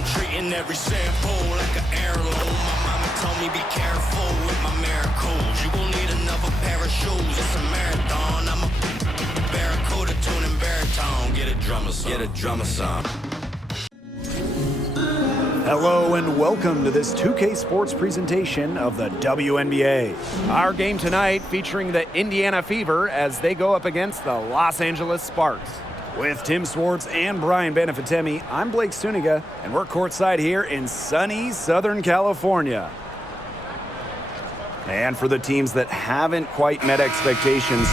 I'm treating every sample like an heirloom. My mama told me be careful with my miracles. You gon' need another pair of shoes. It's a marathon. I'm a barracuda tuning baritone. Get a drummer song. Get a drummer song. Hello and welcome to this 2K Sports presentation of the WNBA. Our game tonight featuring the Indiana Fever as they go up against the Los Angeles Sparks. With Tim Swartz and Brian Benefitemi, I'm Blake Suniga, and we're courtside here in sunny Southern California. And for the teams that haven't quite met expectations,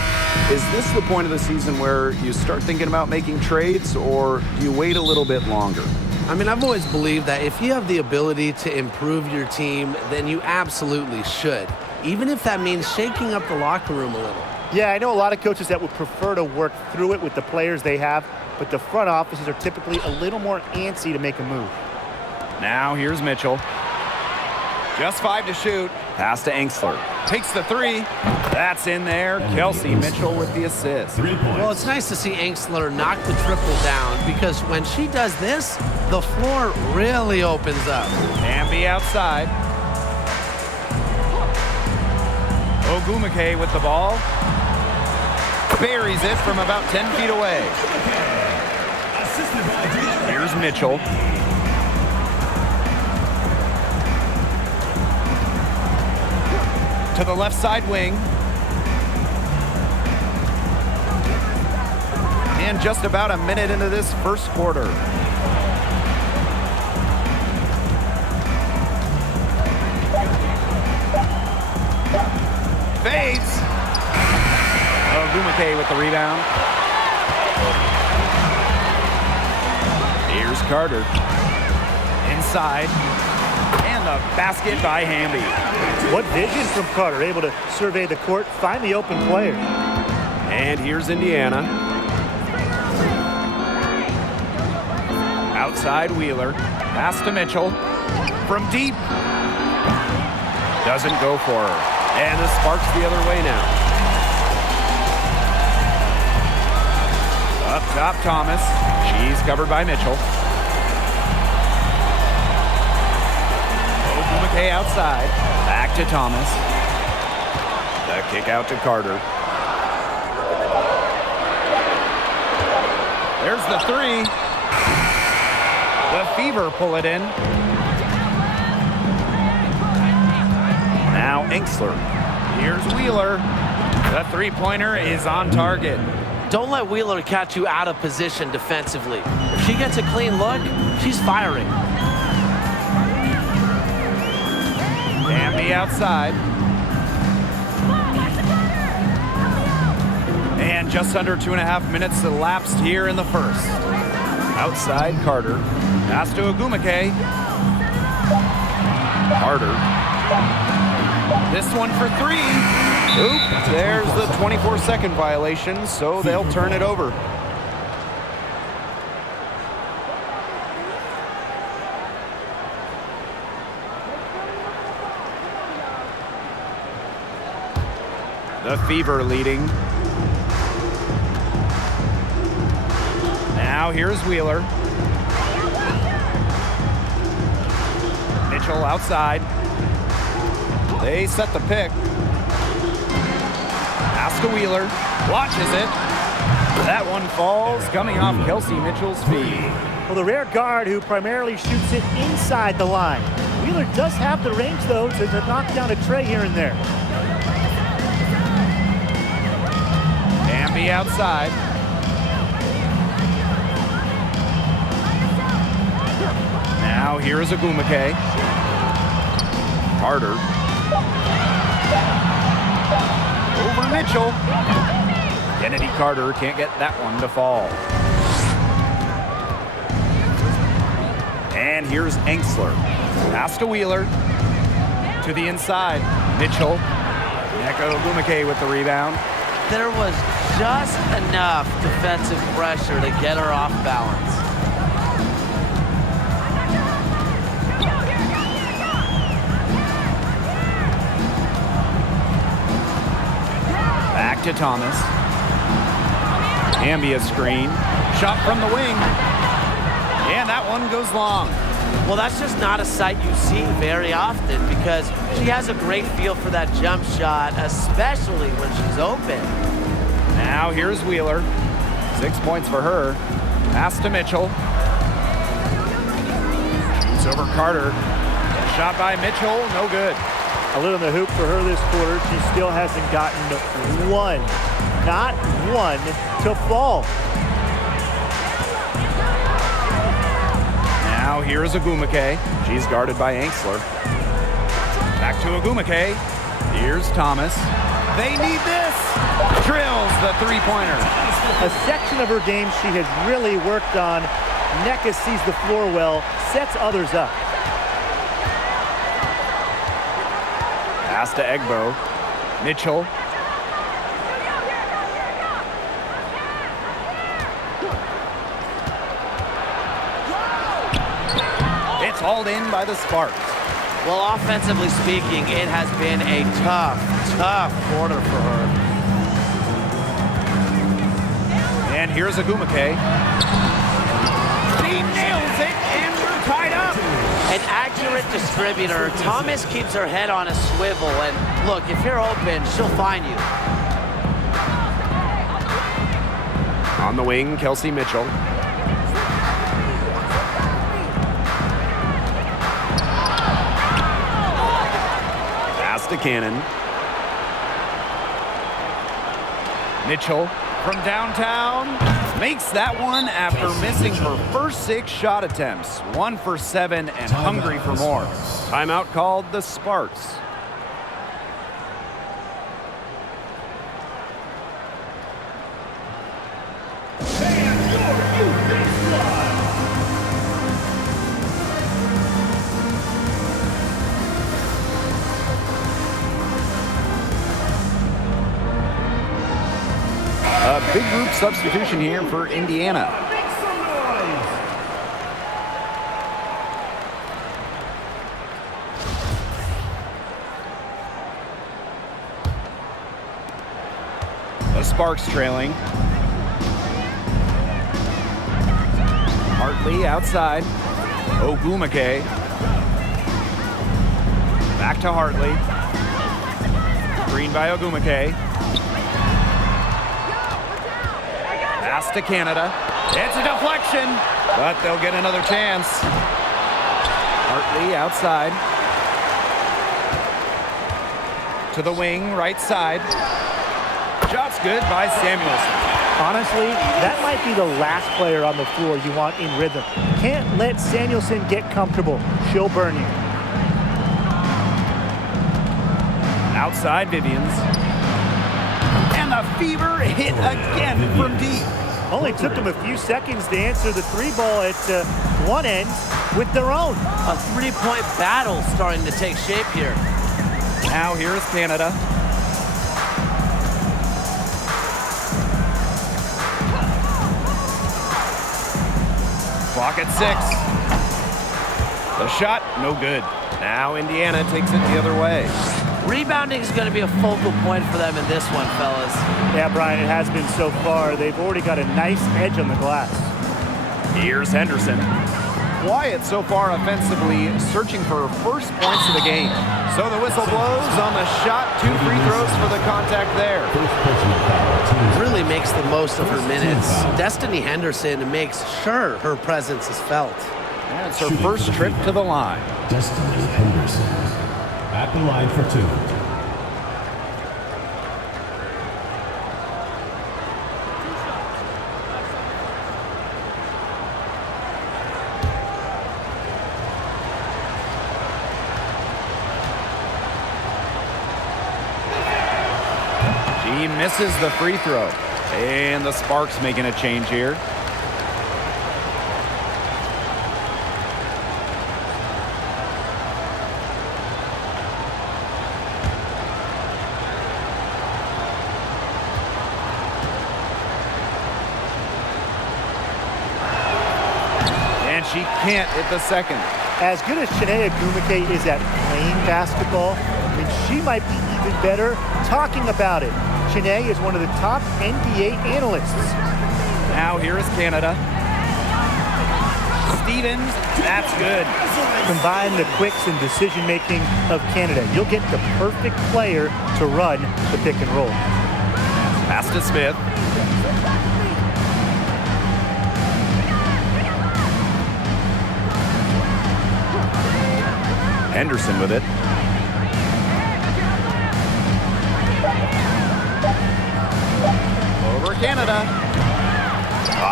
is this the point of the season where you start thinking about making trades, or do you wait a little bit longer? I mean, I've always believed that if you have the ability to improve your team, then you absolutely should, even if that means shaking up the locker room a little. Yeah, I know a lot of coaches that would prefer to work through it with the players they have, but the front offices are typically a little more antsy to make a move. Now here's Mitchell. Just 5 to shoot. Pass to Engstler. Takes the three. That's in there. Kelsey Mitchell with the assist. Well, it's nice to see Engstler knock the triple down because when she does this, the floor really opens up. Amby outside. Ogumake with the ball. Buries it from about 10 feet away. Here's Mitchell. To the left side wing. And just about a minute into this first quarter. Fades. Ogumake with the rebound. Here's Carter. Inside. And the basket by Hamby. What vision from Carter, able to survey the court, find the open player. And here's Indiana. Outside Wheeler. Pass to Mitchell. From deep. Doesn't go for her. And the Sparks the other way now. Up top, Thomas. She's covered by Mitchell. Ogumake outside. Back to Thomas. The kick out to Carter. There's the three. The Fever pull it in. Now Engstler. Here's Wheeler. The three-pointer is on target. Don't let Wheeler catch you out of position defensively. If she gets a clean look, she's firing. Amby outside. And just under 2.5 minutes elapsed here in the first. Outside Carter. Pass to Ogumake. Carter. This one for three. Oop, there's the 24-second violation, so they'll turn it over. The Fever leading. Now here's Wheeler. Mitchell outside. They set the pick. Pass to Wheeler. Watches it. That one falls, coming off Kelsey Mitchell's feet. Well, the rare guard who primarily shoots it inside the line. Wheeler does have the range, though, to knock down a tray here and there. Amby outside. Now here's Ogumake. Carter. Over Mitchell. Kennedy Carter can't get that one to fall. And here's Engstler. Pass to Wheeler. To the inside. Mitchell. Neko Ogumake with the rebound. There was just enough defensive pressure to get her off balance. Back to Thomas. Amby a screen. Shot from the wing. And that one goes long. Well, that's just not a sight you see very often because she has a great feel for that jump shot, especially when she's open. Now here's Wheeler. 6 points for her. Pass to Mitchell. Shoots over Carter. Shot by Mitchell, no good. A little in the hoop for her this quarter. She still hasn't gotten one, not one, to fall. Now here's Agumake. She's guarded by Angsler. Back to Agumake. Here's Thomas. They need this. Drills the three-pointer. A section of her game she has really worked on. Nneka sees the floor well, sets others up. Pass to Egbo. Mitchell. It's hauled in by the Sparks. Well, offensively speaking, it has been a tough quarter for her. And here's Agumake. She nails it, and we're tied up. An accurate distributor. Thomas keeps her head on a swivel, and look, if you're open, she'll find you. On the wing, Kelsey Mitchell. Pass to Cannon. Mitchell from downtown makes that one after missing her first 6 shot attempts. 1 for 7 and hungry for more. Timeout called the Sparks. A big group substitution here for Indiana. The Sparks trailing. Hartley outside. Ogumake. Back to Hartley. Green by Ogumake. Pass to Canada. It's a deflection, but they'll get another chance. Hartley outside. To the wing, right side. Shot's good by Samuelson. Honestly, that might be the last player on the floor you want in rhythm. Can't let Samuelson get comfortable. She'll burn you. Outside Vivians. And the Fever hit again from deep. Only took them a few seconds to answer the 3-ball at one end with their own. A 3-point battle starting to take shape here. Now here's Canada. Clock at 6. The shot, no good. Now Indiana takes it the other way. Rebounding is going to be a focal point for them in this one, fellas. Yeah, Brian, it has been so far. They've already got a nice edge on the glass. Here's Henderson. Wyatt so far offensively searching for her first points of the game. So the whistle blows on the shot. 2 free throws for the contact there. Really makes the most of her minutes. Destiny Henderson makes sure her presence is felt. And it's her first trip to the line. Destiny Henderson at the line for 2. She misses the free throw. And the Sparks making a change here. And she can't hit the second. As good as Chiney Ogumake is at playing basketball, I mean, she might be even better talking about it. Chiney is one of the top NBA analysts. Now here is Canada. Stevens, that's good. Combine the quicks and decision-making of Canada. You'll get the perfect player to run the pick and roll. Pass to Smith. Henderson with it. Over Canada.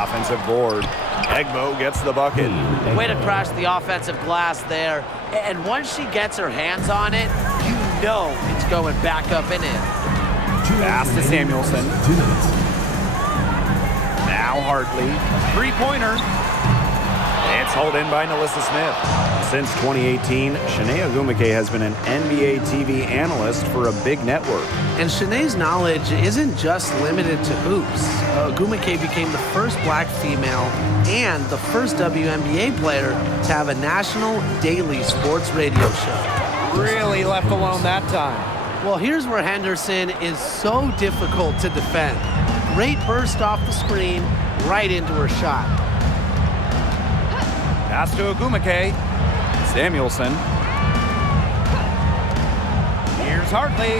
Offensive board. Egbo gets the bucket. Way to crash the offensive glass there. And once she gets her hands on it, you know it's going back up and in. Pass to Samuelson. Now Hartley. Three-pointer. It's hauled in by Nalissa Smith. Since 2018, Shanae Ogwumike has been an NBA TV analyst for a big network. And Shanae's knowledge isn't just limited to hoops. Ogwumike became the first black female and the first WNBA player to have a national daily sports radio show. Really left alone that time. Well, here's where Henderson is so difficult to defend. Great burst off the screen, right into her shot. Pass to Ogwumike. Samuelson. Here's Hartley.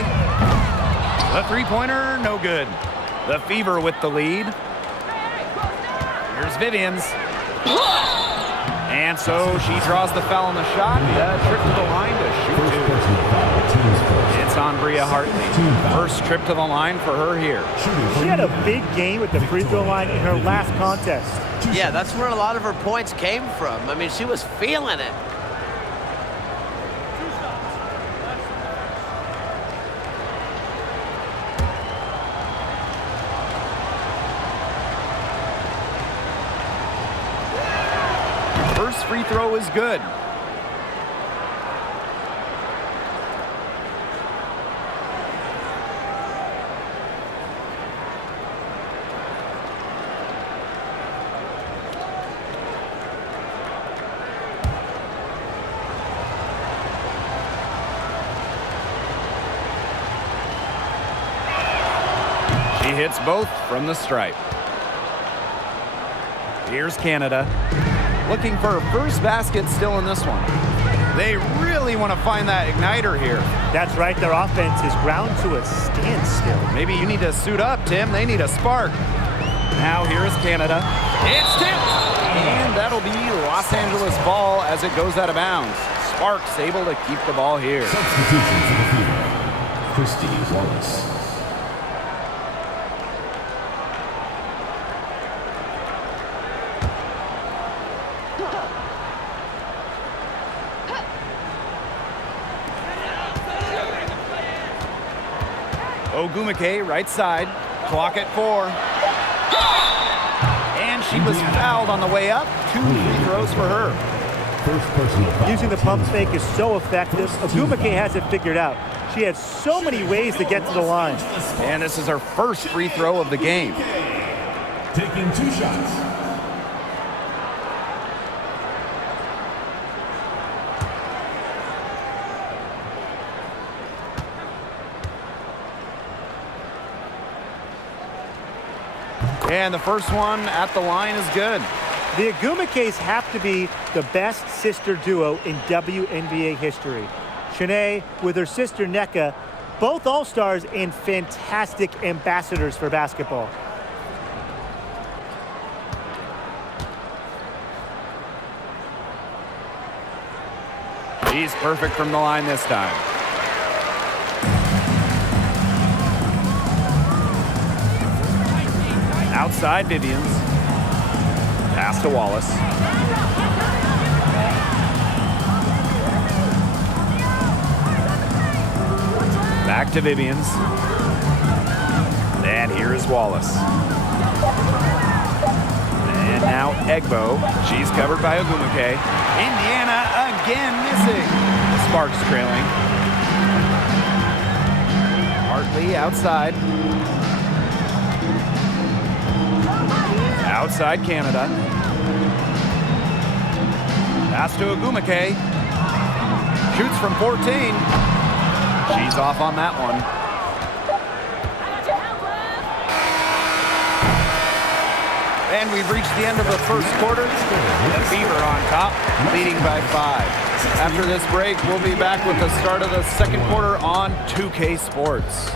The three-pointer, no good. The Fever with the lead. Here's Vivians. And so she draws the foul on the shot. Trip to the line to shoot two. It's on Bria Hartley. First trip to the line for her here. She had a big game at the free throw line in her last contest. Yeah, that's where a lot of her points came from. I mean, she was feeling it. First free throw is good. She hits both from the stripe. Here's Canada. Looking for her first basket still in this one. They really want to find that igniter here. That's right, their offense is ground to a standstill. Maybe you need to suit up, Tim. They need a spark. Now here is Canada. It's tipped! And that'll be Los Angeles ball as it goes out of bounds. Sparks able to keep the ball here. Substitution for the Fever. Christy Wallace. Ogwumike, right side. Clock at 4. And she was fouled on the way up. 2 free throws for her. First personal foul. Using the pump fake is so effective. Ogwumike has it figured out. She has so many ways to get to the line. And this is her first free throw of the game. Taking 2 shots. And the first one at the line is good. The Ogwumikes have to be the best sister duo in WNBA history. Shanae with her sister Nneka, both all-stars and fantastic ambassadors for basketball. She's perfect from the line this time. Outside Vivians. Pass to Wallace. Back to Vivians. And here is Wallace. And now Egbo. She's covered by Ogwumike. Indiana again missing. Sparks trailing. Hartley outside. Outside Canada. Pass to Ogwumike. Shoots from 14. She's off on that one. And we've reached the end of the first quarter. The Fever on top, leading by 5. After this break, we'll be back with the start of the second quarter on 2K Sports.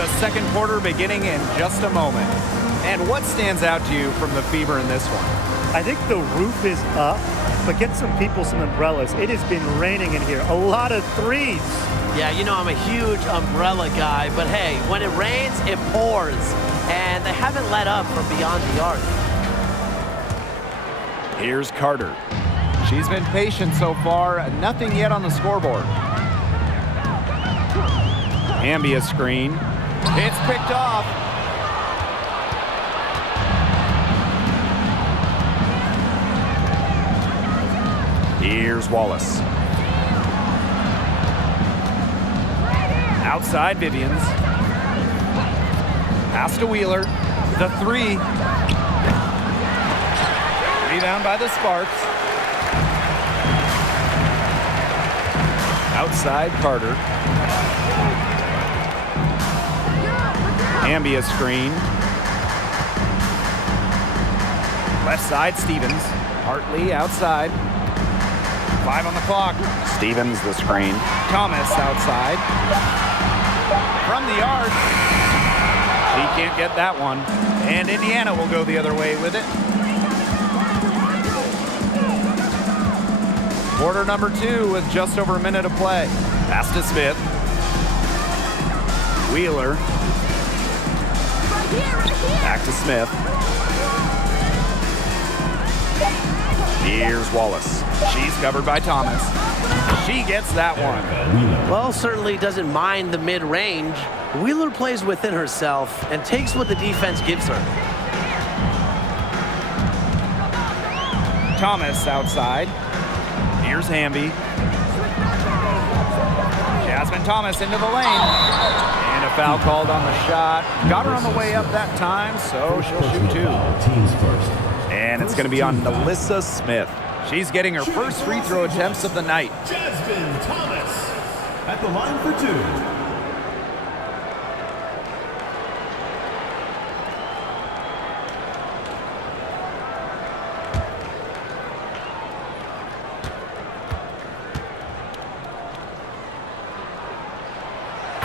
the second quarter beginning in just a moment. And what stands out to you from the Fever in this one? I think the roof is up, but get some people some umbrellas. It has been raining in here. A lot of threes. Yeah, you know I'm a huge umbrella guy, but hey, when it rains, it pours. And they haven't let up from beyond the arc. Here's Carter. She's been patient so far. Nothing yet on the scoreboard. Hamby a screen. It's picked off. Here's Wallace. Outside Vivians. Pass to Wheeler. The three. Rebound by the Sparks. Outside Carter. Hamby a screen. Left side Stevens. Hartley outside. 5 on the clock. Stevens the screen. Thomas outside. From the arc. He can't get that one. And Indiana will go the other way with it. Quarter number 2 with just over a minute of play. Pass to Smith. Wheeler. Back to Smith. Here's Wallace. She's covered by Thomas. She gets that one. Well, certainly doesn't mind the mid-range. Wheeler plays within herself and takes what the defense gives her. Thomas outside. Here's Hamby. Jasmine Thomas into the lane. And a foul called on the shot. Got her on the way up that time, so she'll shoot 2. Teams first. And it's going to be on Alyssa Smith. She's getting her first free throw attempts of the night. Jasmine Thomas at the line for 2.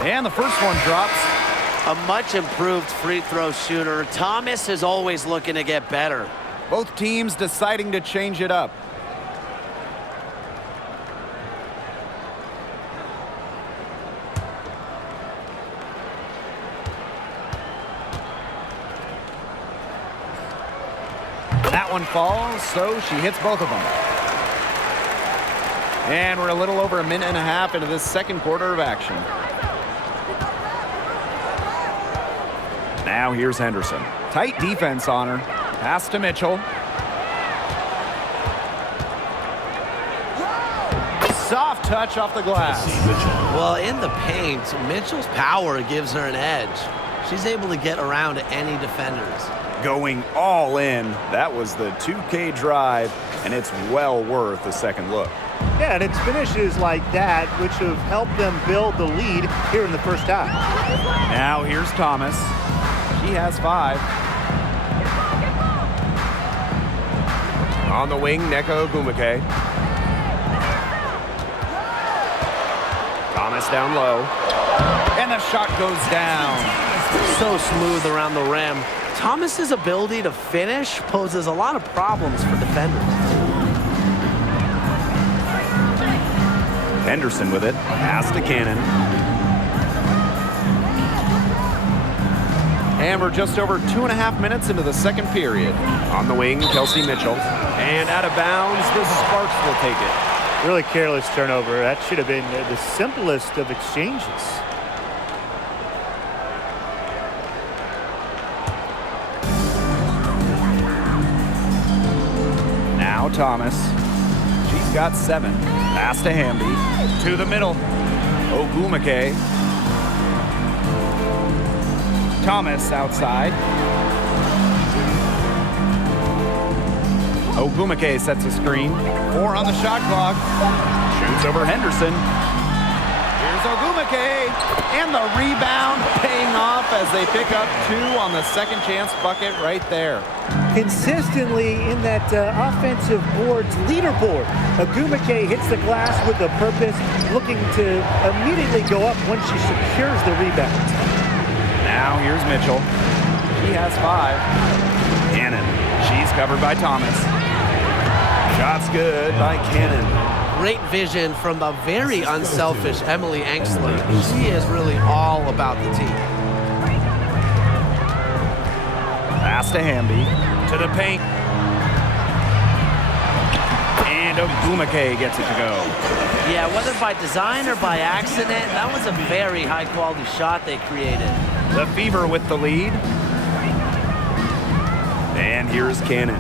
And the first one drops. A much improved free throw shooter. Thomas is always looking to get better. Both teams deciding to change it up. That one falls, so she hits both of them. And we're a little over a minute and a half into this second quarter of action. Now here's Henderson. Tight defense on her. Pass to Mitchell. Soft touch off the glass. Well, in the paint, Mitchell's power gives her an edge. She's able to get around any defenders. Going all in. That was the 2K drive, and it's well worth a second look. Yeah, and it's finishes like that which have helped them build the lead here in the first half. Now here's Thomas. She has 5. On the wing, Neko Ogumake. Thomas down low. And the shot goes down. So smooth around the rim. Thomas's ability to finish poses a lot of problems for defenders. Henderson with it. Pass to Cannon. And we're just over 2.5 minutes into the second period. On the wing, Kelsey Mitchell. And out of bounds, the Sparks will take it. Really careless turnover. That should have been the simplest of exchanges. Now Thomas. She's got 7. Pass to Hamby. To the middle. Ogumake. Thomas outside. Ogumake sets a screen. 4 on the shot clock. Shoots over Henderson. Here's Ogumake. And the rebound paying off as they pick up 2 on the second chance bucket right there. Consistently in that offensive board's leaderboard, Ogumake hits the glass with a purpose, looking to immediately go up once she secures the rebound. Now here's Mitchell. He has 5. Cannon. She's covered by Thomas. Shot's good by Cannon. Great vision from the very unselfish Emily Engstler. She is really all about the team. Pass to Hamby. To the paint. And Ogumake gets it to go. Yeah, whether by design or by accident, that was a very high-quality shot they created. The Fever with the lead. And here's Cannon.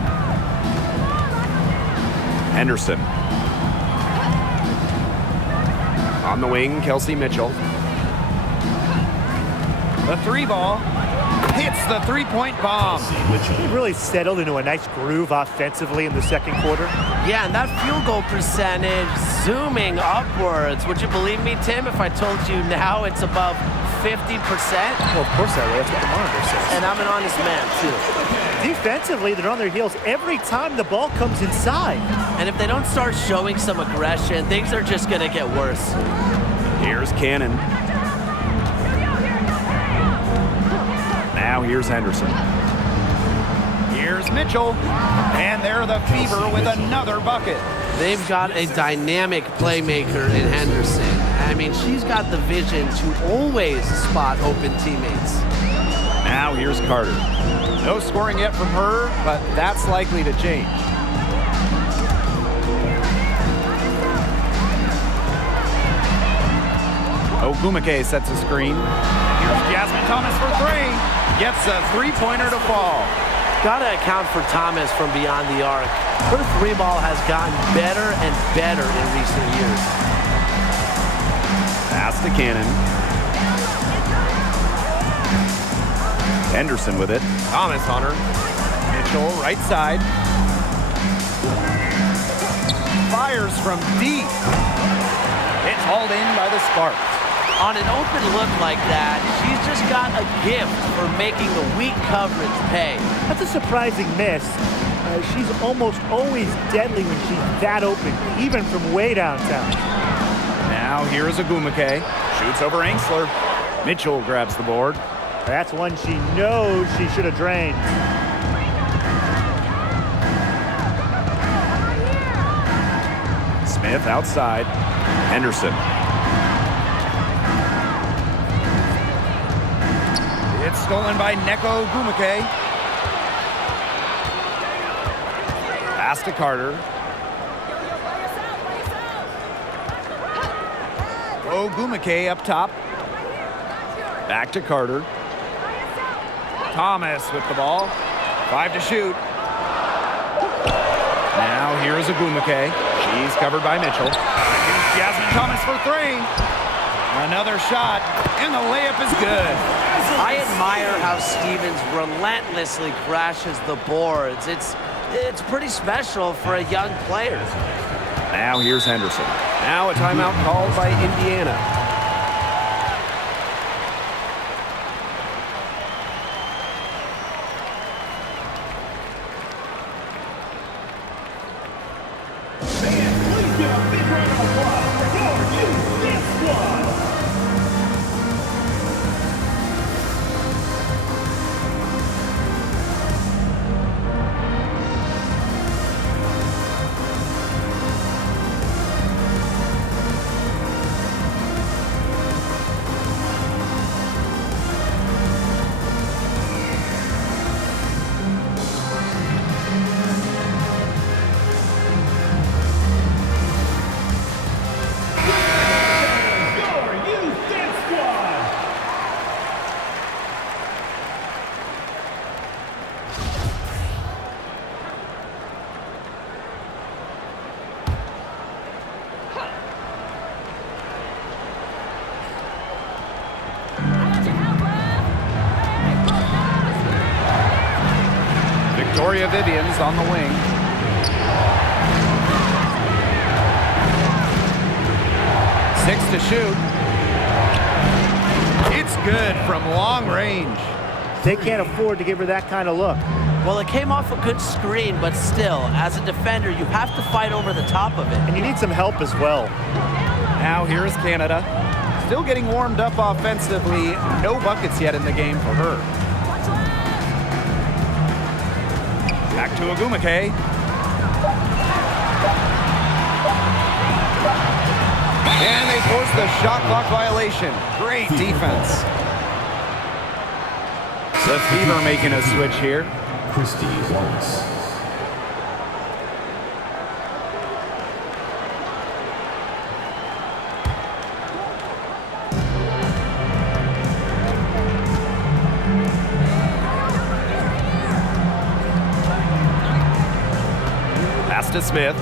Henderson. On the wing, Kelsey Mitchell. The 3-ball hits the 3-point bomb. They really settled into a nice groove offensively in the second quarter. Yeah, and that field goal percentage zooming upwards. Would you believe me, Tim, if I told you now it's above 50%? Well, of course I will. That's what the monitor says. And I'm an honest man, too. Defensively, they're on their heels every time the ball comes inside. And if they don't start showing some aggression, things are just going to get worse. Here's Cannon. Now here's Henderson. Here's Mitchell. And they're the Fever with another bucket. They've got a dynamic playmaker in Henderson. I mean, she's got the vision to always spot open teammates. Now here's Carter. No scoring yet from her, but that's likely to change. Ogumake sets a screen. Here's Jasmine Thomas for 3. Gets a 3-pointer to fall. Gotta account for Thomas from beyond the arc. Her 3-ball has gotten better and better in recent years. Pass to Cannon. Henderson with it. Thomas on her. Mitchell, right side. Fires from deep. It's hauled in by the Sparks. On an open look like that, she's just got a gift for making the weak coverage pay. That's a surprising miss. She's almost always deadly when she's that open, even from way downtown. Now here's Ogumake. Shoots over Engstler. Mitchell grabs the board. That's one she knows she should have drained. Smith outside. Henderson. It's stolen by Neko Ogumake. Pass to Carter. Ogumake up top. Back to Carter. Thomas with the ball. 5 to shoot. Now here's Ogumake. She's covered by Mitchell. Here's Jasmine Thomas for 3. Another shot, and the layup is good. I admire how Stevens relentlessly crashes the boards. It's pretty special for a young player. Now here's Henderson. Now a timeout called by Indiana. Victoria Vivian's on the wing. Six to shoot. It's good from long range. They can't afford to give her that kind of look. Well, it came off a good screen, but still, as a defender, you have to fight over the top of it. And you need some help as well. Now here's Canada. Still getting warmed up offensively. No buckets yet in the game for her. Back to Agumake. And they force the shot clock violation. Great defense. The Fever making a switch here. Christy Wallace. Pass to Smith.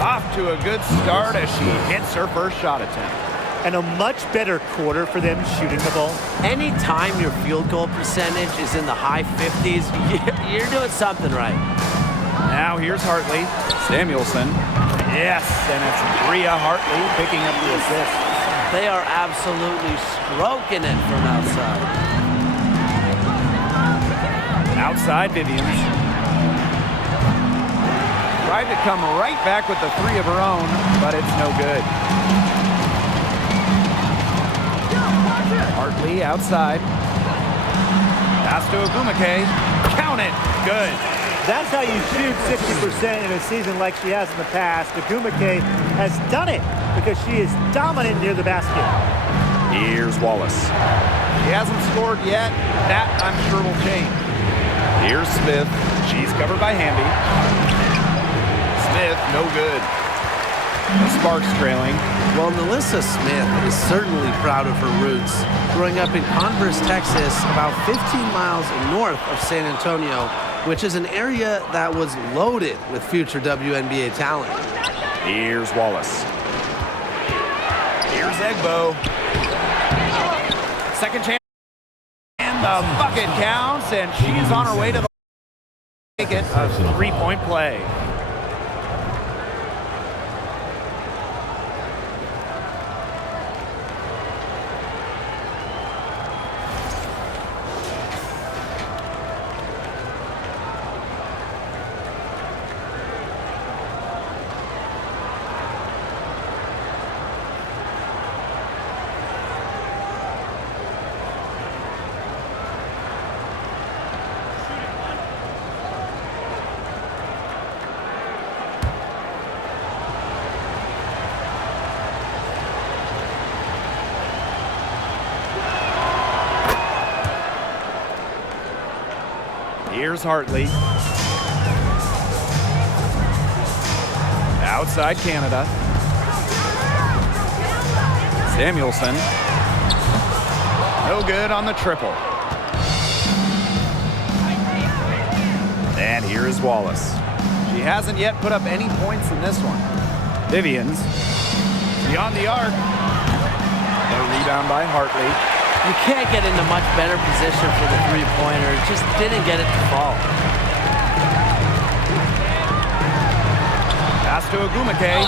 Off to a good start as she hits her first shot attempt. And a much better quarter for them shooting the ball. Anytime your field goal percentage is in the high 50s, you're doing something right. Now here's Hartley. Samuelson. Yes, and it's Bria Hartley picking up the assist. They are absolutely stroking it from outside. Outside Vivians. Tried to come right back with the three of her own, but it's no good. Hartley outside. Pass to Agumake. Count it. Good. That's how you shoot 60% in a season like she has in the past. Agumake has done it because she is dominant near the basket. Here's Wallace. She hasn't scored yet. That, I'm sure, will change. Here's Smith. She's covered by Hamby. Smith, no good. The Sparks trailing. Well, Melissa Smith is certainly proud of her roots. Growing up in Converse, Texas, about 15 miles north of San Antonio, which is an area that was loaded with future WNBA talent. Here's Wallace. Here's Egbo. Second chance. And the bucket counts, and she's on her way to the make it a three-point play. Here's Hartley. Outside Canada. Samuelson. No good on the triple. And here is Wallace. She hasn't yet put up any points in this one. Vivians. Beyond the arc. No rebound by Hartley. You can't get into much better position for the three-pointer. It just didn't get it to fall. Pass to Agumake.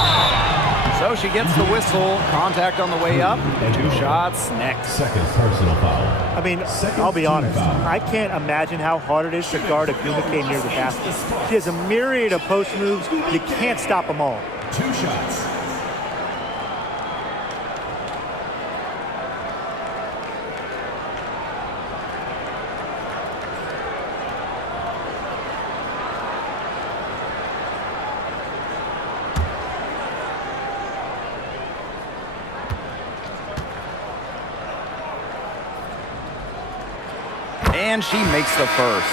So she gets the whistle. Contact on the way up. 2 shots next. Second personal foul. I mean, I'll be honest. I can't imagine how hard it is to guard Agumake near the basket. She has a myriad of post moves. You can't stop them all. 2 shots. And she makes the first.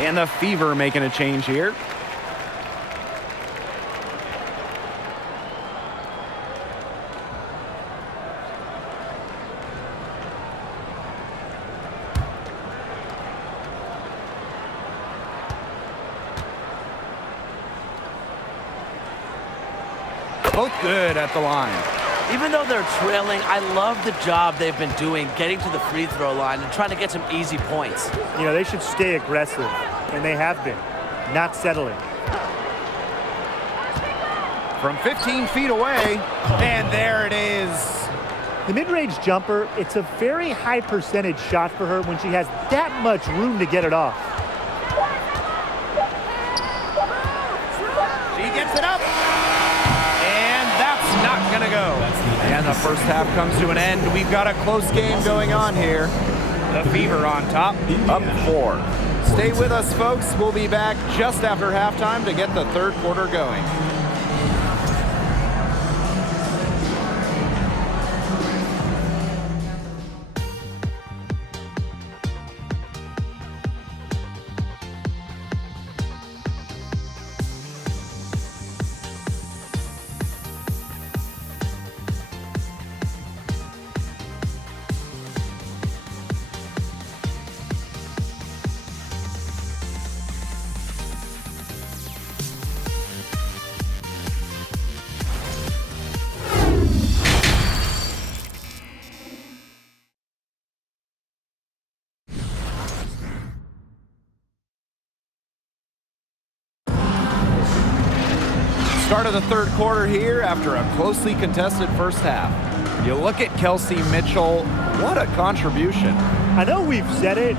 And the Fever making a change here. Both good at the line. Even though they're trailing, I love the job they've been doing getting to the free throw line and trying to get some easy points. You know, they should stay aggressive, and they have been, not settling. From 15 feet away, and there it is. The mid-range jumper, it's a very high percentage shot for her when she has that much room to get it off. first half comes to an end. We've got a close game going on here. The Fever on top, up 4. Stay with us, folks. We'll be back just after halftime to get the third quarter going. Start of the third quarter here after a closely contested first half. You look at Kelsey Mitchell, what a contribution. I know we've said it.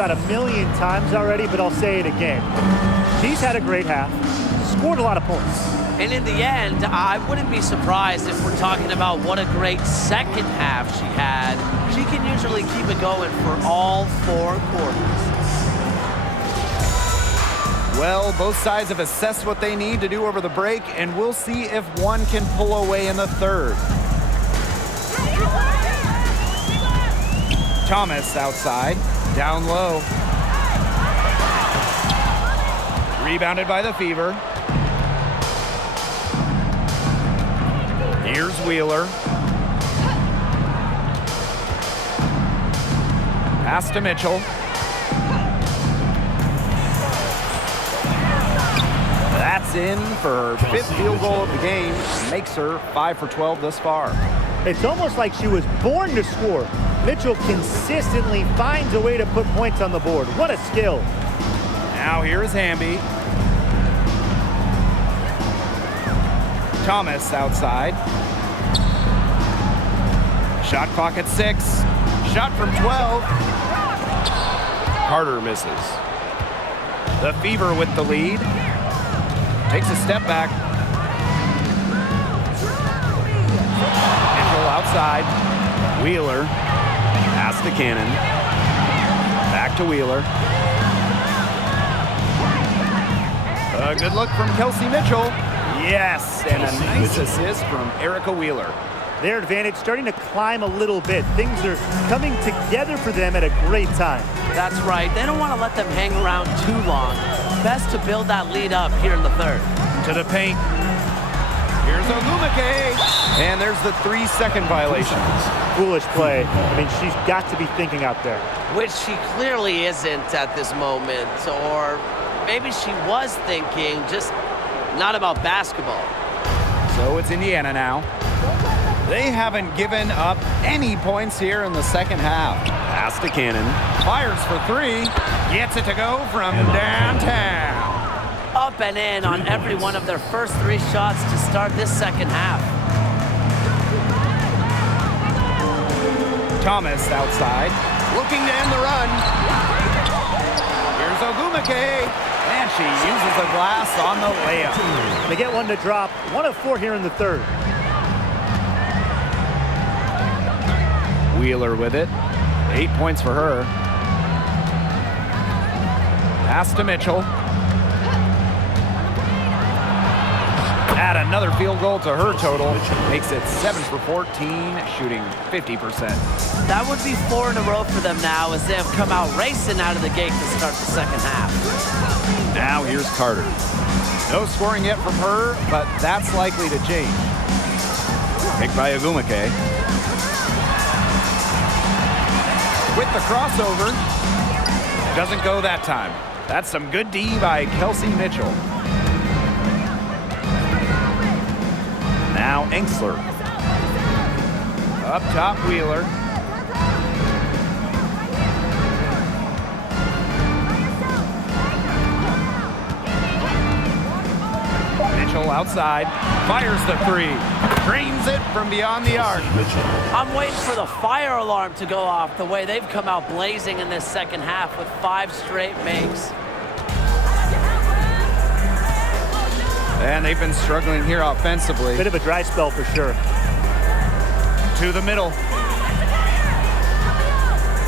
about 1,000,000 times already, but I'll say it again. She's had a great half, scored a lot of points. And in the end, I wouldn't be surprised if we're talking about what a great second half she had. She can usually keep it going for all 4 quarters. Well, both sides have assessed what they need to do over the break, and we'll see if one can pull away in the third. Thomas outside, down low. Rebounded by the Fever. Here's Wheeler. Pass to Mitchell. That's in for her 5th field goal of the game. Makes her 5 for 12 thus far. It's almost like she was born to score. Mitchell consistently finds a way to put points on the board. What a skill. Now here's Hamby. Thomas outside. Shot clock at 6. Shot from 12. Carter misses. The Fever with the lead. Takes a step back. Mitchell outside. Wheeler. Pass to Cannon. Back to Wheeler. A good look from Kelsey Mitchell. Yes, and a nice assist from Erica Wheeler. Their advantage starting to climb a little bit. Things are coming together for them at a great time. That's right. They don't want to let them hang around too long. Best to build that lead up here in the third. To the paint. Here's Ogumake. And there's the 3-second violation. Foolish play. I mean, she's got to be thinking out there. Which she clearly isn't at this moment. Or maybe she was thinking, just not about basketball. So it's Indiana now. They haven't given up any points here in the second half. Pass to Cannon. Fires for 3. Gets it to go from downtown. Up and in on every one of their first 3 shots to start this second half. Thomas outside. Looking to end the run. Here's Ogumake. And she uses the glass on the layup. They get one to drop. 1 of 4 here in the third. Wheeler with it. 8 points for her. Pass to Mitchell. Add another field goal to her total. Makes it 7 for 14, shooting 50%. That would be 4 in a row for them now as they have come out racing out of the gate to start the second half. Now here's Carter. No scoring yet from her, but that's likely to change. Picked by Ogumake. With the crossover. Doesn't go that time. That's some good D by Kelsey Mitchell. Now Enksler. Up top, Wheeler. Mitchell outside. Fires the 3. Drains it from beyond the arc. I'm waiting for the fire alarm to go off the way they've come out blazing in this second half with 5 straight makes. And they've been struggling here offensively. Bit of a dry spell for sure. To the middle.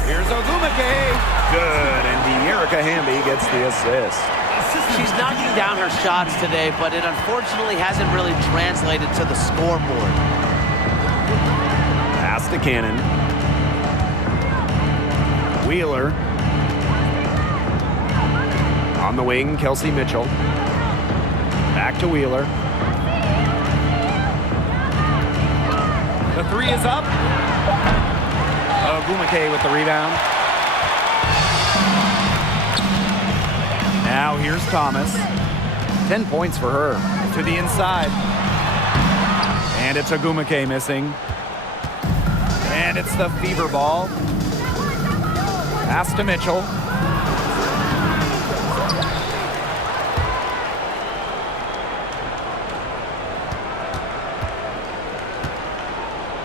Here's Ogumake. Good, and Erica Hamby gets the assist. She's knocking down her shots today, but it unfortunately hasn't really translated to the scoreboard. Pass to Cannon. Wheeler. On the wing, Kelsey Mitchell. Back to Wheeler. The 3 is up. Ogumake with the rebound. Now here's Thomas. 10 points for her. To the inside. And it's Ogumake missing. And it's the Fever ball. Pass to Mitchell.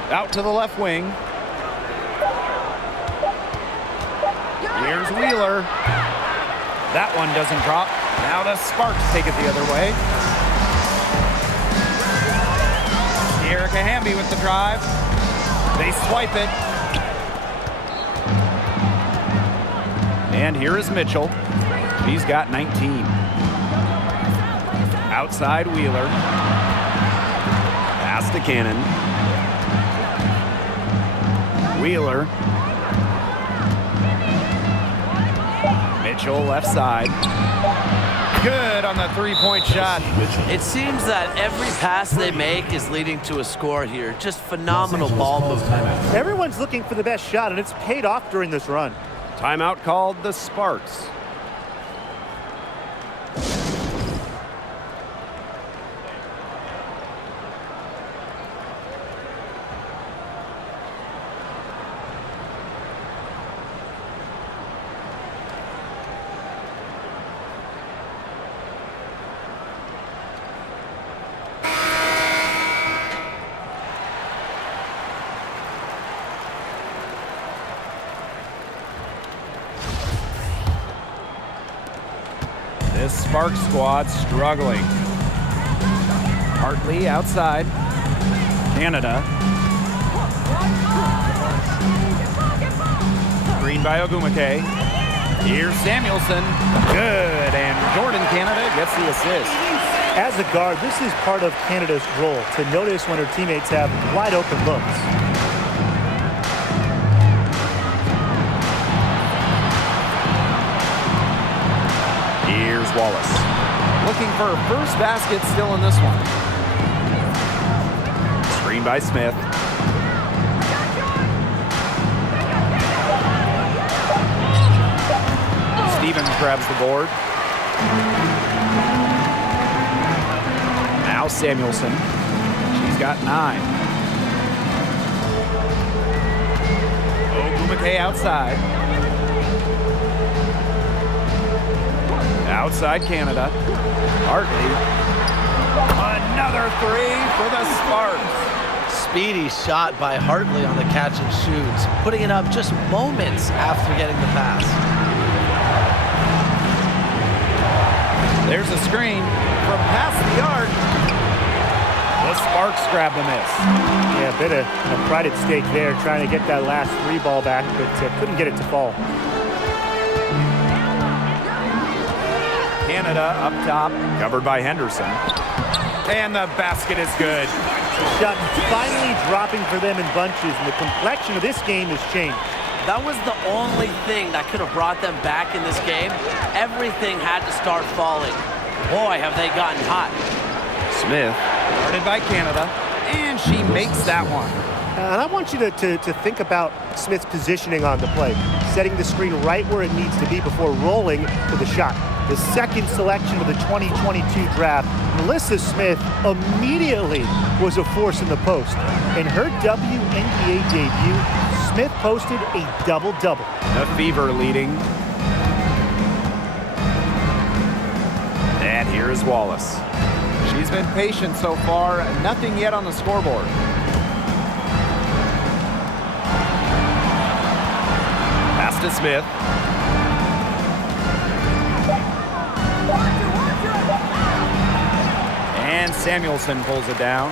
Out to the left wing. Here's Wheeler. That one doesn't drop. Now the Sparks take it the other way. Erica Hamby with the drive. They swipe it. And here is Mitchell. He's got 19. Outside Wheeler. Pass to Cannon. Wheeler. Mitchell left side. Good on the three-point shot. It seems that every pass they make is leading to a score here. Just phenomenal ball movement. Everyone's looking for the best shot, and it's paid off during this run. Timeout called the Sparks. This Sparks squad struggling. Hartley outside. Canada. Green by Ogumake. Here's Samuelson. Good, and Jordan Canada gets the assist. As a guard, this is part of Canada's role, to notice when her teammates have wide open looks. Here's Wallace. Looking for her first basket still in this one. Screen by Smith. Stevens grabs the board. Now Samuelson. She's got 9. Ogumake outside. Outside Canada. Hartley. Another 3 for the Sparks. Speedy shot by Hartley on the catch and shoot, putting it up just moments after getting the pass. There's a screen from past the arc. The Sparks grab the miss. Yeah, a bit of pride at stake there, trying to get that last 3 ball back, but couldn't get it to fall. Canada up top, covered by Henderson. And the basket is good. Shot finally dropping for them in bunches, and the complexion of this game has changed. That was the only thing that could have brought them back in this game. Everything had to start falling. Boy, have they gotten hot. Smith, guarded by Canada, and she makes that one. And I want you to think about Smith's positioning on the play, setting the screen right where it needs to be before rolling to the shot. The second selection of the 2022 draft, Melissa Smith immediately was a force in the post. In her WNBA debut, Smith posted a double-double. The Fever leading. And here is Wallace. She's been patient so far, nothing yet on the scoreboard. Pass to Smith. And Samuelson pulls it down.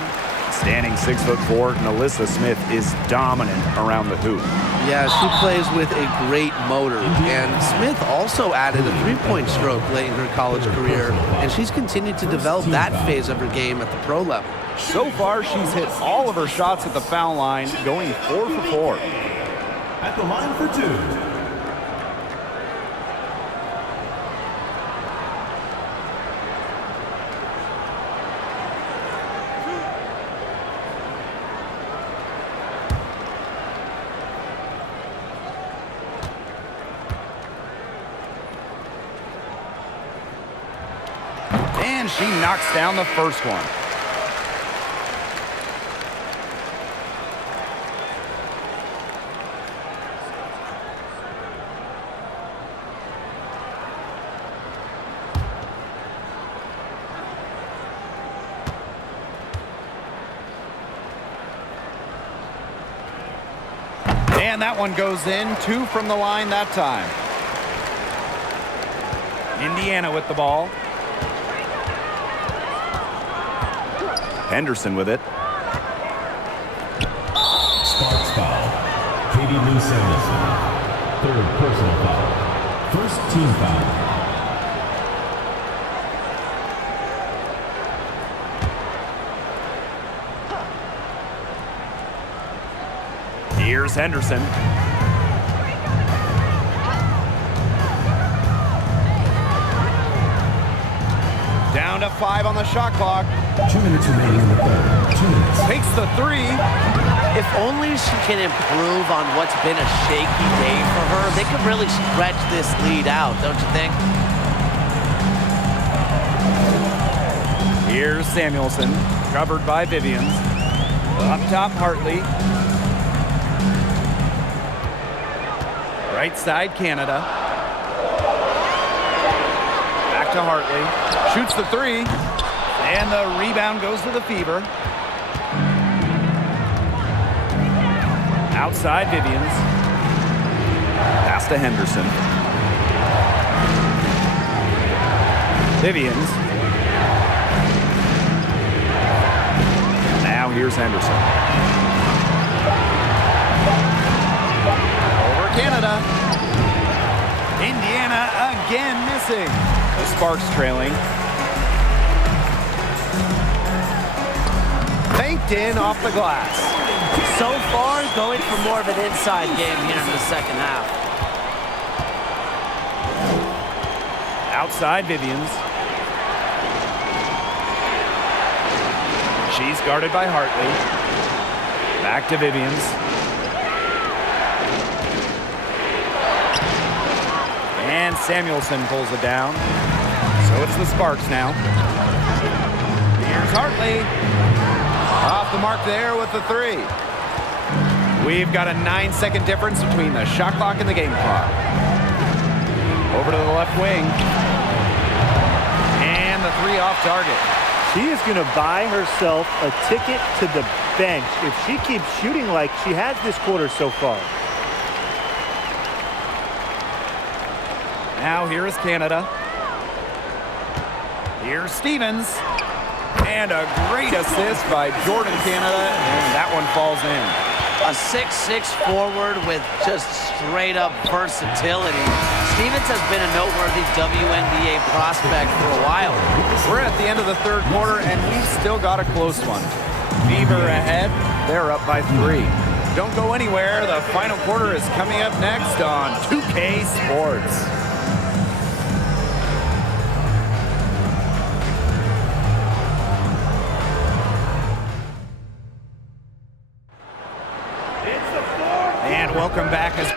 Standing 6'4", Melissa Smith is dominant around the hoop. Yeah, she plays with a great motor. And Smith also added a three-point stroke late in her college career, and she's continued to develop that phase of her game at the pro level. So far, she's hit all of her shots at the foul line, going 4 for 4. At the line for 2. And she knocks down the first one. And that one goes in, 2 from the line that time. Indiana with the ball. Henderson with it. Sparks foul. Katie Lou Samuelson. Third personal foul. First team foul. Here's Henderson. Down to 5 on the shot clock. 2 minutes remaining in the third. 2 minutes. Takes the 3. If only she can improve on what's been a shaky day for her, they could really stretch this lead out, don't you think? Here's Samuelson, covered by Vivians. Up top, Hartley. Right side, Canada. Back to Hartley. Shoots the 3. And the rebound goes to the Fever. Outside, Vivians. Pass to Henderson. Vivians. Now here's Henderson. Over Canada. Indiana again missing. The Sparks trailing. Banked in off the glass. So far, going for more of an inside game here in the second half. Outside, Vivians. She's guarded by Hartley. Back to Vivians. And Samuelson pulls it down. So it's the Sparks now. Here's Hartley. Off the mark there with the 3. We've got a 9-second difference between the shot clock and the game clock. Over to the left wing. And the 3 off target. She is going to buy herself a ticket to the bench if she keeps shooting like she has this quarter so far. Now here is Canada. Here's Stevens. And a great assist by Jordan Canada, and that one falls in. A 6'6" forward with just straight-up versatility. Stevens has been a noteworthy WNBA prospect for a while. We're at the end of the third quarter, and we've still got a close one. Fever ahead. They're up by 3. Don't go anywhere. The final quarter is coming up next on 2K Sports. And welcome back as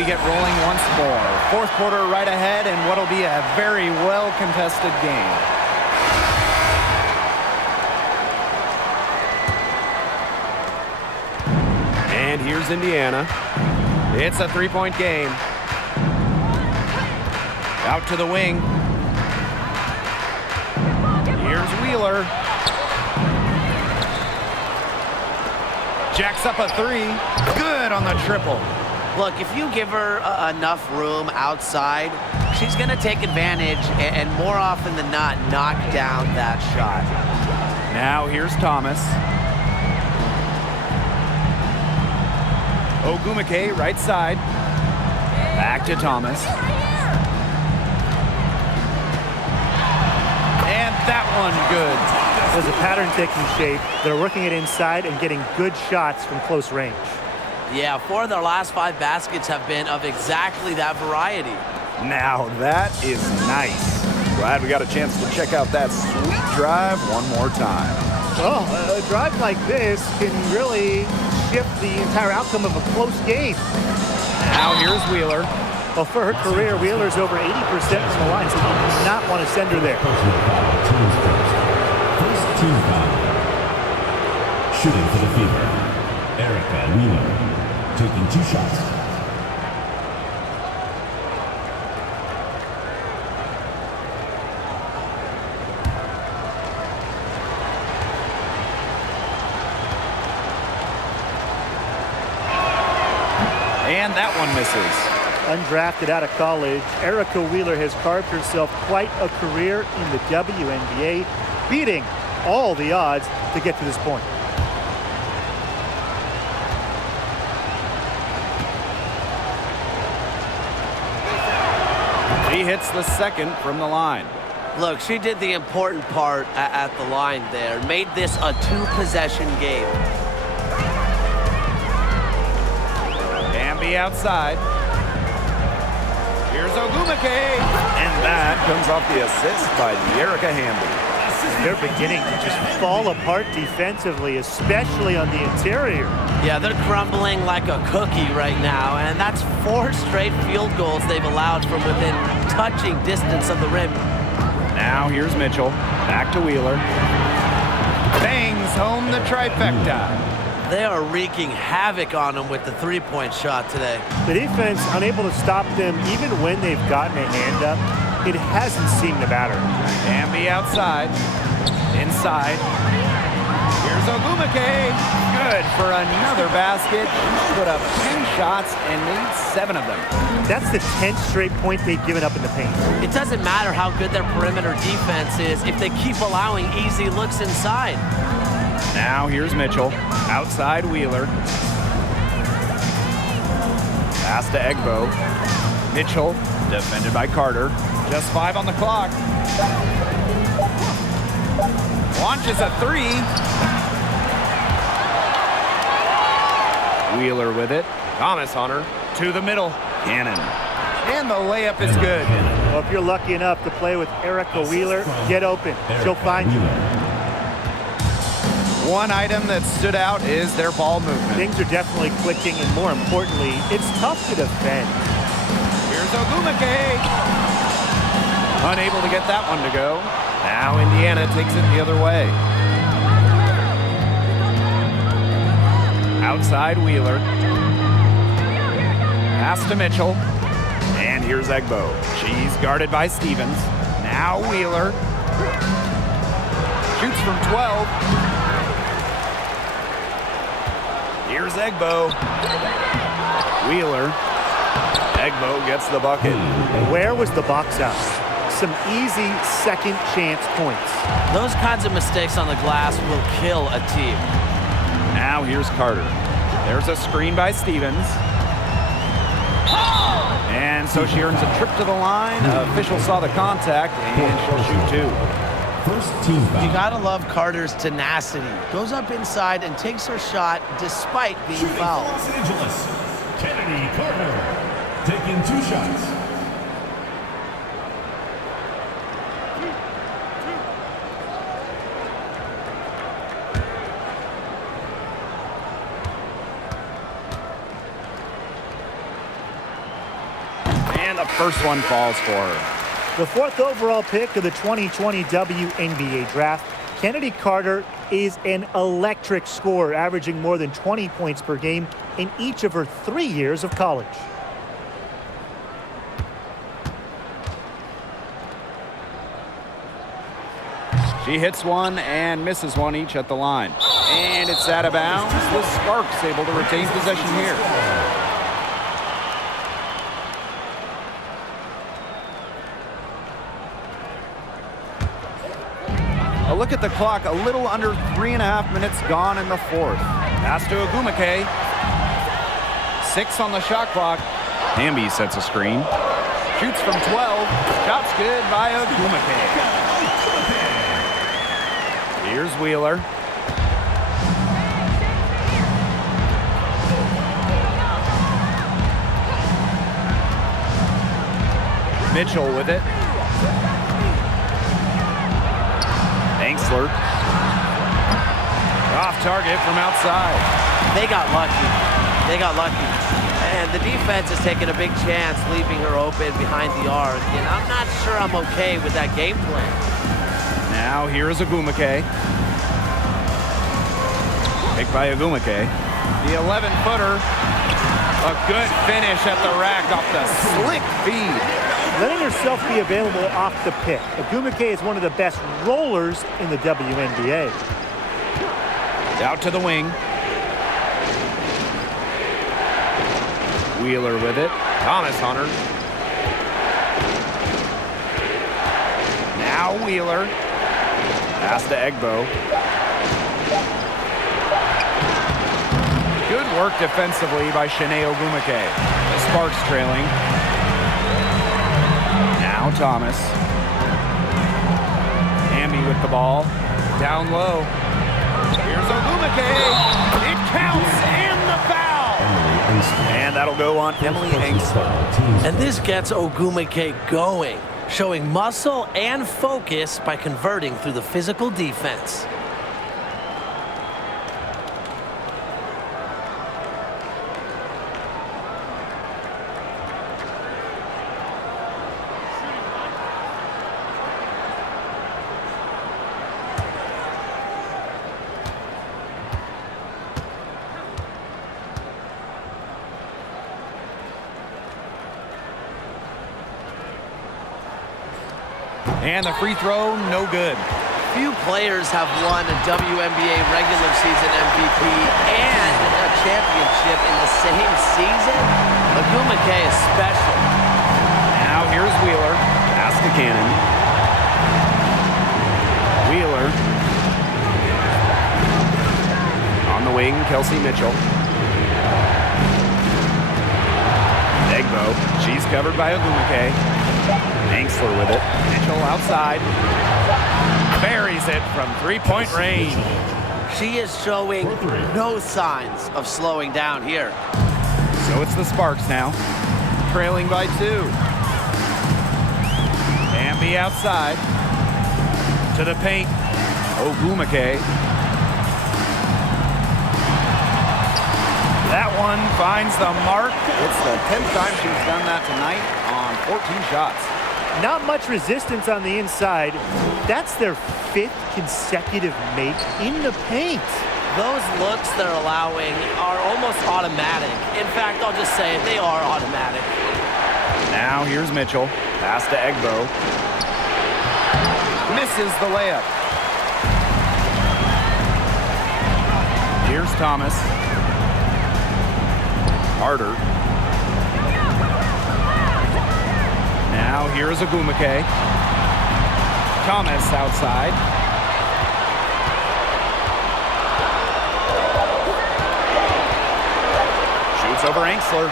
we get rolling once more. Fourth quarter right ahead and what'll be a very well-contested game. And here's Indiana. It's a three-point game. Out to the wing. Here's Wheeler. Jacks up a three. Good on the triple. Look, if you give her enough room outside, she's going to take advantage and more often than not knock down that shot. Now here's Thomas. Ogumake right side. Back to Thomas. And that one good. There's a pattern taking shape. They're working it inside and getting good shots from close range. Yeah, 4 of their last 5 baskets have been of exactly that variety. Now that is nice. Glad we got a chance to check out that sweet drive one more time. Oh, a drive like this can really shift the entire outcome of a close game. Now here's Wheeler. Well, for her career, Wheeler's over 80% from the line, so you do not want to send her there. Personal foul, team's first. First team foul. Shooting for the Fever, Erica Wheeler, taking 2 shots. And that one misses. Undrafted out of college, Erica Wheeler has carved herself quite a career in the WNBA, beating all the odds to get to this point. She hits the second from the line. Look, she did the important part at the line there. Made this a 2-possession game. Hamby outside. Here's Ogumake. And that comes off the assist by Erica Hamby. They're beginning to just fall apart defensively, especially on the interior. Yeah, they're crumbling like a cookie right now, and that's 4 straight field goals they've allowed from within touching distance of the rim. Now here's Mitchell. Back to Wheeler. Bangs home the trifecta. They are wreaking havoc on them with the 3-point shot today. The defense unable to stop them even when they've gotten a hand up. It hasn't seemed to matter. Hamby outside. Inside. Here's Ogumake. Good for another basket. Put up 10 shots and made 7 of them. That's the 10th straight point they've given up in the paint. It doesn't matter how good their perimeter defense is if they keep allowing easy looks inside. Now here's Mitchell. Outside Wheeler. Pass to Egbo. Mitchell, defended by Carter. Just 5 on the clock. Launches a 3. Wheeler with it. Thomas on her. To the middle. Cannon. And the layup is good. Well, if you're lucky enough to play with Erica Wheeler, get open. She'll find you. One item that stood out is their ball movement. Things are definitely clicking, and more importantly, it's tough to defend. Here's Ogumake. Unable to get that one to go. Now Indiana takes it the other way. Outside Wheeler. Pass to Mitchell. And here's Egbo. She's guarded by Stevens. Now Wheeler. Shoots from 12. Here's Egbo. Wheeler. Egbo gets the bucket. Where was the box out? Some easy second chance points. Those kinds of mistakes on the glass will kill a team. Now here's Carter. There's a screen by Stevens. And so she earns a trip to the line. Official saw the contact, and she'll shoot 2. First team foul. You gotta love Carter's tenacity. Goes up inside and takes her shot despite being Shooting for fouled. Los Angeles, Kennedy Carter, taking 2 shots. And the first one falls for her. The 4th overall pick of the 2020 WNBA draft, Kennedy Carter is an electric scorer, averaging more than 20 points per game in each of her 3 years of college. She hits one and misses one each at the line. And it's out of bounds. The Sparks able to retain possession here. A look at the clock, a little under 3.5 minutes gone in the 4th. Pass to Ogumake. 6 on the shot clock. Hamby sets a screen. Shoots from 12. Shot's good by Ogumake. Here's Wheeler. Mitchell with it. Angsler. Off target from outside. They got lucky. They got lucky. And the defense is taking a big chance, leaving her open behind the arc. And I'm not sure I'm okay with that game plan. Now here is Ogumake. Picked by Ogumake. The 11-footer. A good finish at the rack off the slick feed. Letting herself be available off the pick. Ogumake is one of the best rollers in the WNBA. Out to the wing. Wheeler with it. Thomas Hunter. Now Wheeler. Pass to Egbo. Good work defensively by Shanae Ogumake. The Sparks trailing. Now Thomas. Hamby with the ball. Down low. Here's Ogumake. It counts and the foul. And that'll go on Emily Angsler. And this gets Ogumake going, showing muscle and focus by converting through the physical defense. And the free throw, no good. Few players have won a WNBA regular season MVP and a championship in the same season. Ogumake is special. Now here's Wheeler. Pass to Cannon. Wheeler. On the wing, Kelsey Mitchell. Egbo. She's covered by Ogumake. Angsler with it. Mitchell outside. Buries it from three-point range. She is showing no signs of slowing down here. So it's the Sparks now. Trailing by 2. Hamby outside. To the paint. Ogumake. That one finds the mark. It's the 10th time she's done that tonight on 14 shots. Not much resistance on the inside. That's their 5th consecutive make in the paint. Those looks they're allowing are almost automatic. In fact, I'll just say it, they are automatic. Now here's Mitchell. Pass to Egbo. Misses the layup. Here's Thomas. Carter. Now here is Ogumake. Thomas outside. Shoots over Angsler.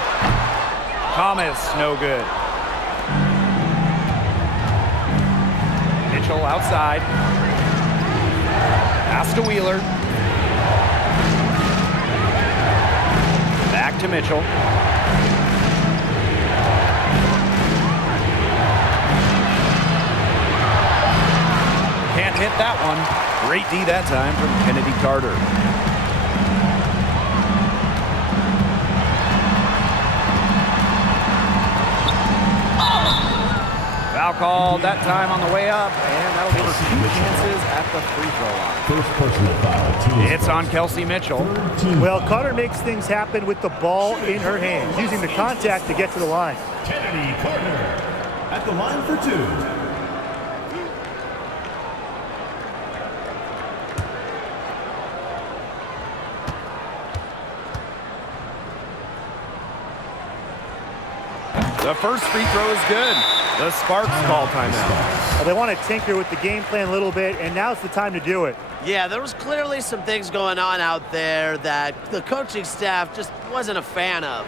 Thomas, no good. Mitchell outside. Pass to Wheeler. Back to Mitchell. Can't hit that one. Great D that time from Kennedy Carter. Foul called that time on the way up, and that'll give her 2 chances at the free throw line. First personal foul. Team It's on Kelsey Mitchell. Team Well, Carter makes things happen with the ball in her hands, using the contact to get to the line. Kennedy Carter at the line for 2. The first free throw is good. The Sparks call timeout. Well, they want to tinker with the game plan a little bit, and now's the time to do it. Yeah, there was clearly some things going on out there that the coaching staff just wasn't a fan of.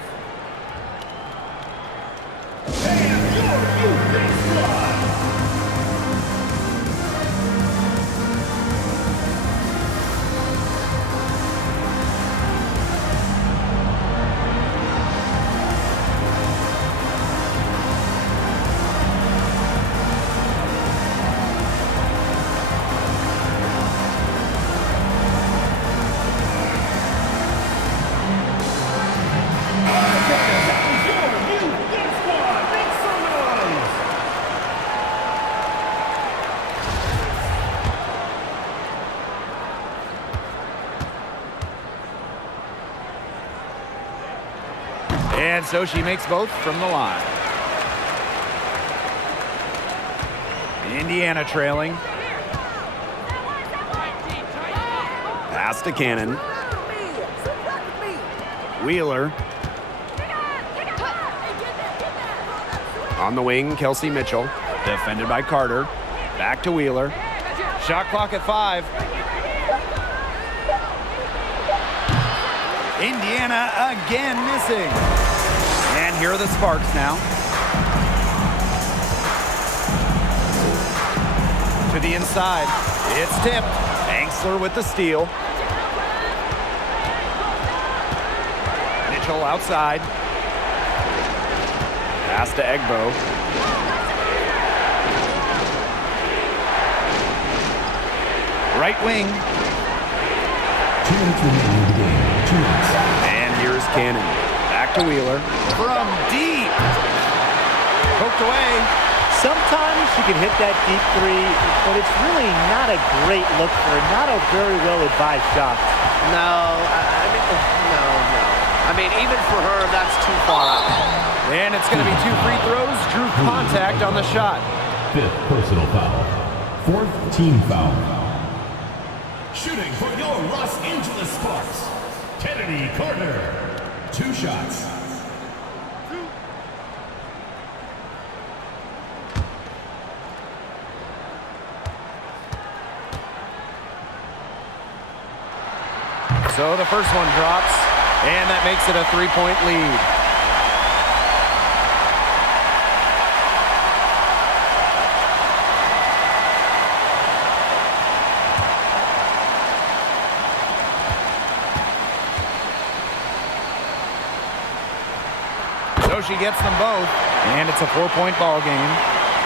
And so she makes both from the line. Indiana trailing. Pass to Cannon. Wheeler. On the wing, Kelsey Mitchell. Defended by Carter. Back to Wheeler. Shot clock at 5. Indiana again missing. And here are the Sparks now. To the inside. It's tipped. Angsler with the steal. Mitchell outside. Pass to Egbo. Right wing. 2 minutes remaining in the game. 2 minutes. And here's Cannon. Back to Wheeler. From deep. Poked away. Sometimes she can hit that deep three, but it's really not a great look for her. Not a very well-advised shot. No. I mean, even for her, that's too far out. And it's going to be 2 free throws. Drew contact on the shot. 5th personal foul. 4th team foul. Shooting for your Los Angeles Sparks, Kennedy Carter. 2 shots. So the first one drops, and that makes it a 3-point lead. So she gets them both, and it's a 4-point ball game.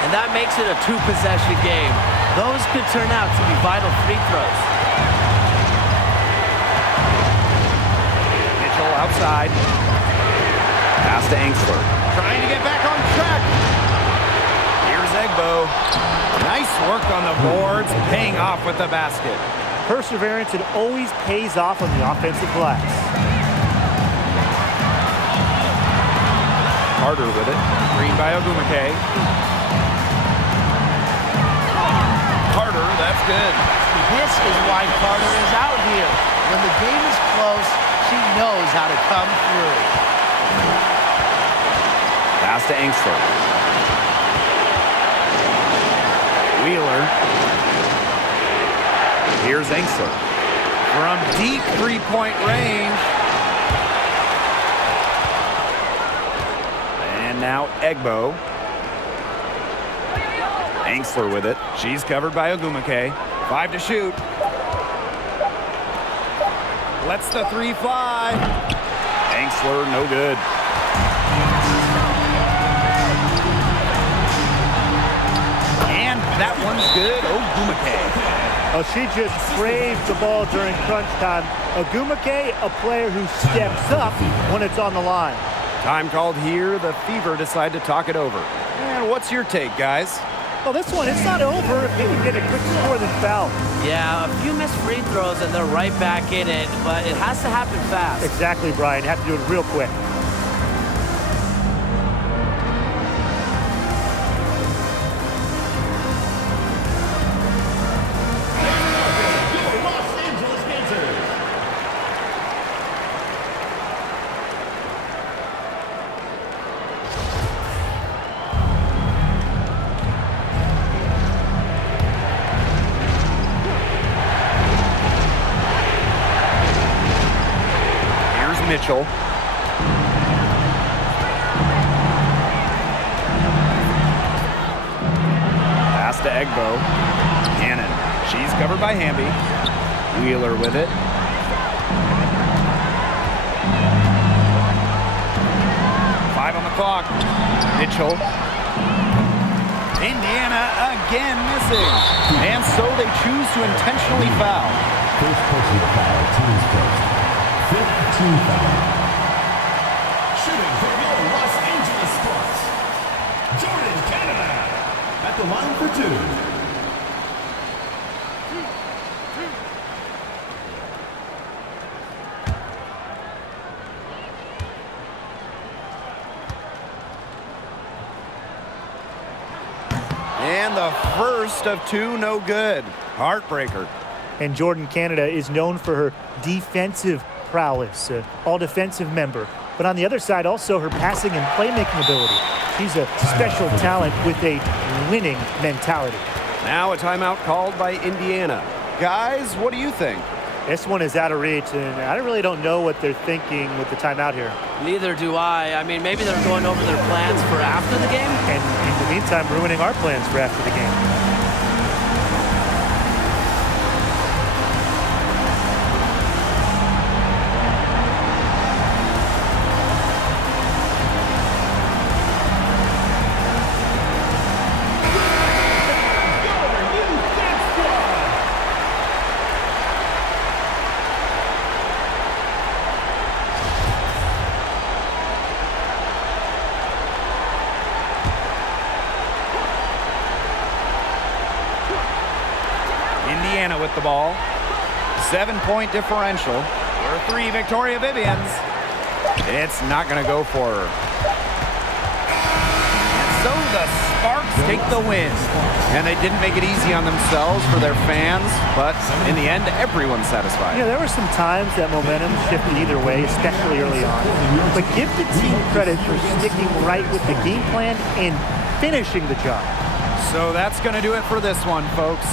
And that makes it a 2-possession game. Those could turn out to be vital free throws. Mitchell outside. Pass to Angsler. Trying to get back on track. Here's Egbo. Nice work on the boards, paying off with the basket. Perseverance, it always pays off on the offensive glass. Carter with it. Green by Ogumake. Carter, that's good. This is why Carter is out here. When the game is close, she knows how to come through. Pass to Angsler. Wheeler. Here's Angsler. From deep 3-point range. And now Egbo. Angsler with it. She's covered by Ogumake. 5 to shoot. Lets the 3 fly. Angsler, no good. And that one's good. Ogumake. Oh, she just craved the ball during crunch time. Ogumake, a player who steps up when it's on the line. Time called here. The Fever decide to talk it over. And what's your take, guys? Well, this one, it's not over if they can get a quick score then foul. Yeah, a few missed free throws and they're right back in it, but it has to happen fast. Exactly, Brian. Have to do it real quick. Los Angeles Gangsters. Here's Mitchell. Pass to Egbo. Cannon. She's covered by Hamby. Wheeler with it. Five on the clock. Mitchell. Indiana again missing. And so they choose to intentionally foul. First personal foul, team's first. Fifth team foul. Shooting for your Los Angeles Sparks, Jordan Canada at the line for two. And the first of two, no good. Heartbreaker. And Jordan Canada is known for her defensive prowess, all-defensive member. But on the other side, also her passing and playmaking ability. She's a special talent with a winning mentality. Now a timeout called by Indiana. Guys, what do you think? This one is out of reach, and I really don't know what they're thinking with the timeout here. Neither do I. I mean, maybe they're going over their plans for after the game. And in the meantime, ruining our plans for after the game. Indiana with the ball. 7-point differential. For three, Victoria Vivians. It's not going to go for her. And so the Sparks take the win. And they didn't make it easy on themselves for their fans, but in the end, everyone's satisfied. Yeah, there were some times that momentum shifted either way, especially early on. But give the team credit for sticking right with the game plan and finishing the job. So that's going to do it for this one, folks.